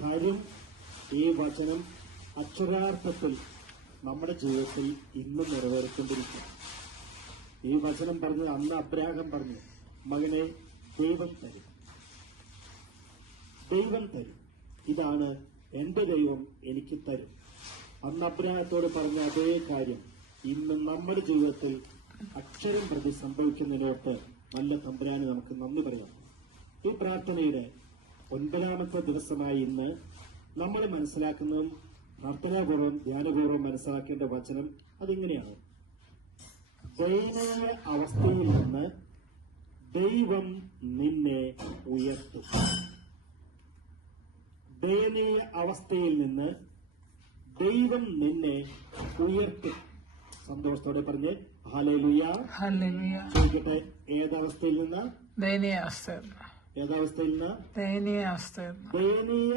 തരും. ഈ വചനം അക്ഷരാർത്ഥത്തിൽ നമ്മുടെ ജീവിതത്തിൽ ഇന്ന് നിറവേറിക്കൊണ്ടിരിക്കും. ഈ വചനം പറഞ്ഞ് അന്ന് അബ്രാഹാം പറഞ്ഞു, മകനെ ദൈവം തരും, ദൈവം തരും, ഇതാണ് എന്റെ ദൈവം എനിക്ക് തരും. അന്ന് അബ്രാഹത്തോട് പറഞ്ഞ അതേ കാര്യം ഇന്ന് നമ്മുടെ ജീവിതത്തിൽ അക്ഷരം പ്രതി സംഭവിക്കുന്നതിനോട്ട് നല്ല തമ്പുരാന് നമുക്ക് നന്ദി പറയാം. ഈ പ്രാർത്ഥനയുടെ 9ാമത്തെ ദിവസമായി ഇന്ന് നമ്മൾ മനസ്സിലാക്കുന്നതും പ്രാർത്ഥനാപൂർവ്വം ധ്യാനപൂർവ്വം മനസ്സിലാക്കേണ്ട വചനം അതിങ്ങനെയാണ്: ദയനീയ അവസ്ഥയിൽ നിന്ന് ദൈവം നിന്നെ ഉയർത്തും. ദയനീയ അവസ്ഥയിൽ നിന്ന് ദൈവം നിന്നെ ഉയർത്തും. സന്തോഷത്തോടെ പറഞ്ഞ് ഹല്ലേലൂയ. ചോദിക്കട്ടെ, ഏതവസ്ഥയിൽ നിന്ന്? ദയനീയ അവസ്ഥ. ഏതവസ്ഥയിൽ നിന്ന്? ദയനീയ അവസ്ഥ. ദയനീയ